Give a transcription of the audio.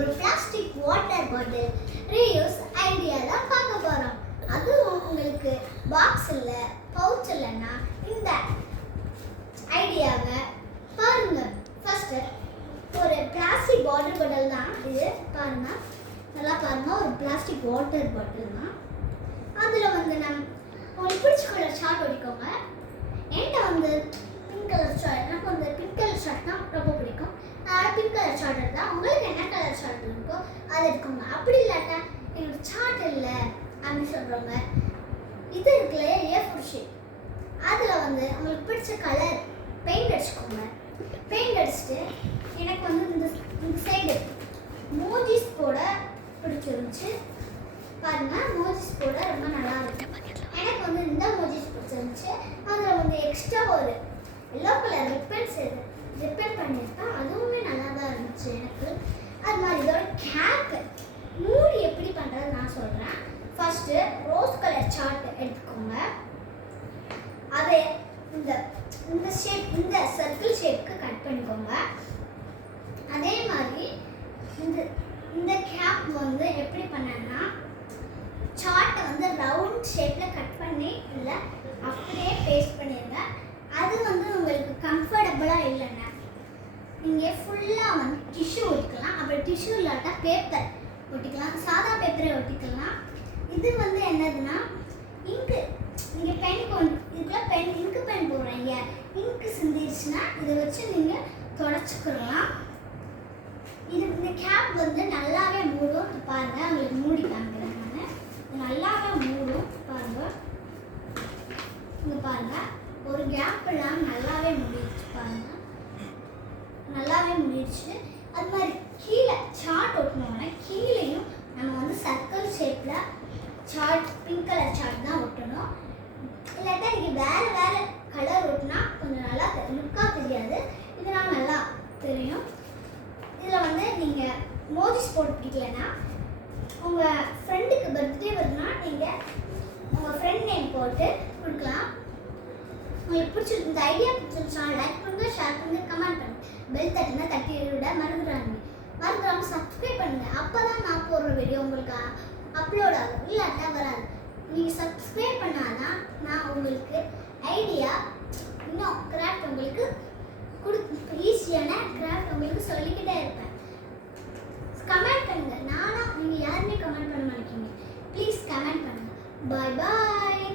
ஒரு plastic water bottle reuse idea தான் பார்க்க போகிறோம். அதுவும் உங்களுக்கு பாக்ஸ் இல்லை, பவுச் இல்லைன்னா இந்த ஐடியாவை பாருங்க. ஃபர்ஸ்ட் ஒரு பிளாஸ்டிக் வாட்டர் பாட்டில் தான் இது. பாருங்க, நல்லா பாருங்க, ஒரு பிளாஸ்டிக் வாட்டர் பாட்டில் தான். அதில் வந்து உங்களுக்கு பிடிச்ச கலர் ஷார்ட் ஒட்டிக்கோங்க. என்கிட்ட வந்து பிங்க் கலர் ஷார்ட், எனக்கு வந்து பிங்க் கலர் ஷார்ட் தான் ரொம்ப பிடிக்கும். அதனால் பிங்க் கலர் ஷார்ட் எடுத்தால் உங்களுக்கு என்ன கலர் ஷார்ட் இருக்கோ அதை எடுக்கோங்க. அப்படி இல்லாட்டா எனக்கு ஷார்ட் இல்லை அப்படின்னு சொல்கிறவங்க இது இருக்குல்ல A4 ஷீட், அதில் வந்து உங்களுக்கு பிடிச்ச கலர் பெயிண்ட் அடிச்சுக்கோங்க. பெயிண்ட் அடிச்சுட்டு எனக்கு வந்து இந்த சைடு மோஜிஸ் போட பிடிச்சிருந்துச்சு. பாருங்க, மோஜிஸ் போட ரொம்ப நல்லா இருக்கு. எனக்கு வந்து இந்த மோஜிஸ் பிடிச்சிருந்துச்சு. அதில் வந்து எக்ஸ்ட்ரா ஒரு எல்லோ கலர் ரிப்பன் பண்ணியிருக்கேன். அதுவுமே நல்லா தான் இருந்துச்சு எனக்கு. அது மாதிரி இதோட கேப் மூடி எப்படி பண்ணுறது நான் சொல்கிறேன். ஃபர்ஸ்ட்டு ரோஸ் கலர் சார்ட் எடுத்துக்கோங்க. அதை இந்த ஷேப், இந்த சர்க்கிள் ஷேப்புக்கு கட் பண்ணிக்கோங்க. அதே மாதிரி இந்த கேப் வந்து எப்படி பண்ணேன்னா சார்ட்டை வந்து ரவுண்ட் ஷேப்பில் கட் பண்ணி இல்லை அப்படியே பேஸ்ட் பண்ணிடுங்க. அது வந்து உங்களுக்கு கம்ஃபர்டபுளாக இல்லைன்னா நீங்கள் ஃபுல்லாக வந்து டிஷ்யூ ஒட்டிக்கலாம். அப்படி டிஷ்யூ இல்லாட்டா பேப்பர் ஒட்டிக்கலாம், சாதா பேப்பரை ஒட்டிக்கலாம். இது வந்து என்னதுன்னா இங்கு நீங்கள் பென் இதுக்குள்ளே இங்கு பென் போடுறீங்க, இங்கு சிந்திடுச்சுன்னா இதை வச்சு நீங்கள் தொடச்சிக்கலாம். இந்த கேப் வந்து நல்லாவே மூடும். பாருங்கள், உங்களுக்கு மூடி காமிக்கிறேன் நான். நல்லாவே மூடும். பாருங்கள், இங்கே பாருங்கள், ஒரு கேப் இல்லாமல் நல்லாவே முடிச்சு. பாருங்கள், நல்லாவே முடிச்சு. அது மாதிரி கீழே சார்ட் ஒட்டணும்னா கீழேயும் நம்ம வந்து சர்க்கிள் ஷேப்பில் சார்ட், பிங்க் கலர் சார்ட் தான் ஒட்டணும். இல்லாட்டா இங்கே வேறு கலர் ஒட்டினா கொஞ்சம் நல்லா லுக்காக தெரியாது. இதனால் நல்லா தெரியும். இதில் வந்து நீங்கள் மோஜிஸ் போட்டு பிடிக்கலைன்னா உங்கள் ஃப்ரெண்டுக்கு பர்த்டே வருதுன்னா நீங்கள் உங்கள் ஃப்ரெண்ட் நேம் போட்டு கொடுக்கலாம். உங்களுக்கு பிடிச்சிருக்கு, இந்த ஐடியா பிடிச்சிருந்துச்சா லைக் பண்ணுங்கள், ஷேர் பண்ணுங்கள், கமெண்ட் பண்ணுங்கள். பெல் தட்டுனா தட்டி விட மறந்துடாமல் சப்ஸ்கிரைப் பண்ணுங்கள். அப்போ தான் நான் போடுற வீடியோ உங்களுக்கு அப்லோட் ஆகும், இல்லாட்டா வராது. நீங்கள் சப்ஸ்கிரைப் பண்ணாதான் நான் உங்களுக்கு ஐடியா இன்னும் கிராஃப்ட் உங்களுக்கு ஈஸியான கிராஃப்ட் உங்களுக்கு சொல்லிக்கிட்டே இருப்பேன். கமெண்ட் பண்ணுங்கள். நீங்கள் யாருமே கமெண்ட் பண்ண மாட்டீங்க. ப்ளீஸ் கமெண்ட் பண்ணுங்கள். பாய் பாய்.